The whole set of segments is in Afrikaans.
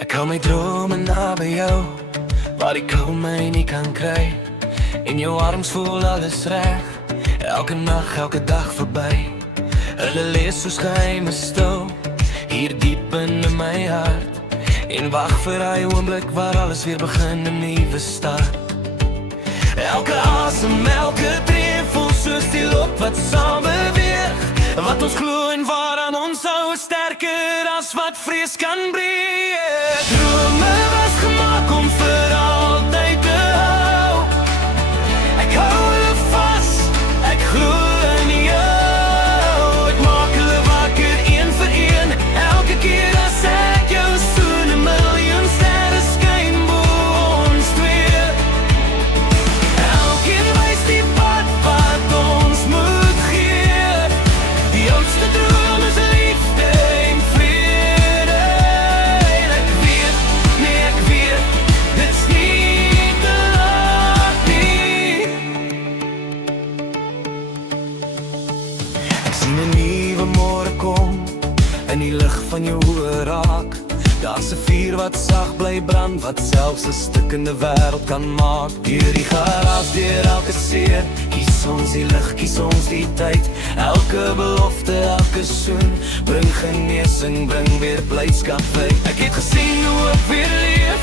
Ek hou my drome naby jou, waar die kou my nie kan kry. In jou arms voel alles reg, elke nag, elke dag verby. Hulle lees soos geheime stil, hier diep in my hart. En wag vir daai oomblik waar alles weer begin, 'n nuwe start. Elke asem, elke tree voel soos die loop wat saam beweeg. Wat ons glo en waaraan ons hou is sterker as wat vrees kan breek. Drome was gemaak om vir altyd te hou. Ek hou hulle vas, ek glo in jou. Ek maak hulle wakker een vir een, elke keer as ek jou soen. 'n miljoen sterre skyn bo ons twee. Elkeen wys die pad wat ons moet gee. Die oudste droom is liefde en vrede. En ek weet, nee ek weet, dit's nie te laat nie. Ek sien 'n nuwe môre kom, in die lig van jou oë raak. Daar's 'n vuur wat sag bly brand, wat selfs 'n stikkende wêreld kan maak. Deur die geraas, deur elke seer, kies ons die lig, kies ons die tyd. Elke belofte, elke soen, bring genesing, bring weer blydskap by. Ek het gesien hoe ek weer leef,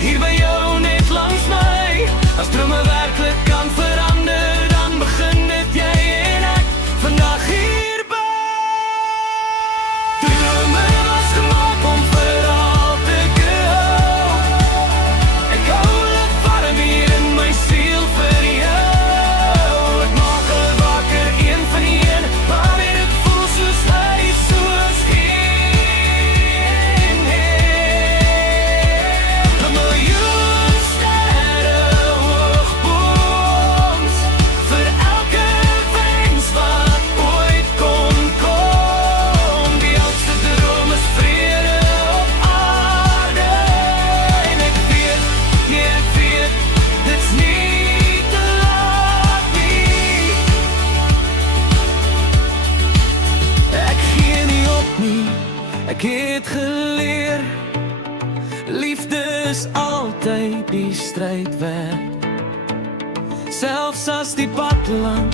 hier by jou net langs my. As drome werklik kan verander, dan begin dit jy en ek vandag hierby. Drome was gemaak om vir altyd te hou. Ek hou hulle warm hier in my siel vir jou. Ek maak hulle wakker een van een, wanneer ek voel soos hy, soos geen. 'n miljoen sterre hoog bo ons, vir elke wens wat ooit kon kom. Die oudste droom is vrede op aarde. En ek weet, nee ek weet, dit's nie te laat nie. Ek gee nie op nie, ek het geleer. Liefde is altyd die stryd werd. Selfs as die pad lank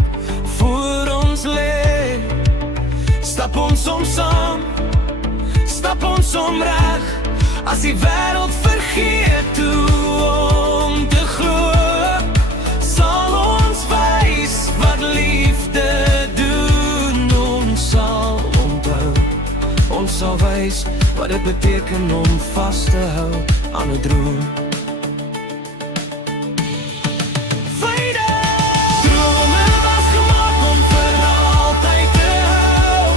voor ons lê, stap ons soms saam, stap ons om reg. As die wêreld vergeet hoe om te glo, sal ons wys wat liefde doen. Ons sal onthou, ons sal wys wat dit beteken om vas te hou aan 'n droom. Drome was gemaak om vir altyd te hou.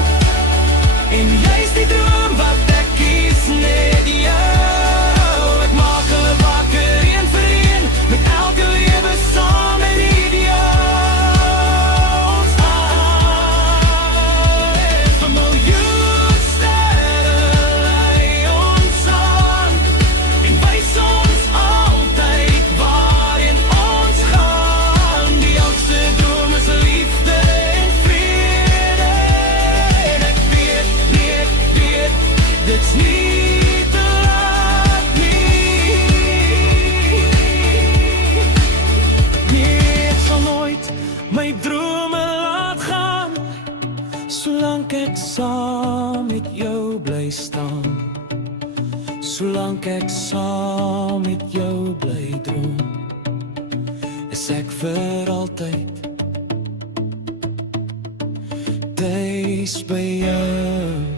En jy's die droom wat ek kies, net jou. Ek maak hulle wakker een vir een, met elke lewe saam en ideaals. 'n miljoen sterre lei ons aan, en wys ons altyd waarheen ons gaan. Die oudste droom is liefde en vrede. En ek weet, nee ek weet, dit's nie te laat nie. Nee, ek sal nooit my drome laat gaan, solank ek saam met jou bly staan. Solank ek saam met jou bly droom, is ek vir altyd tuis by jou.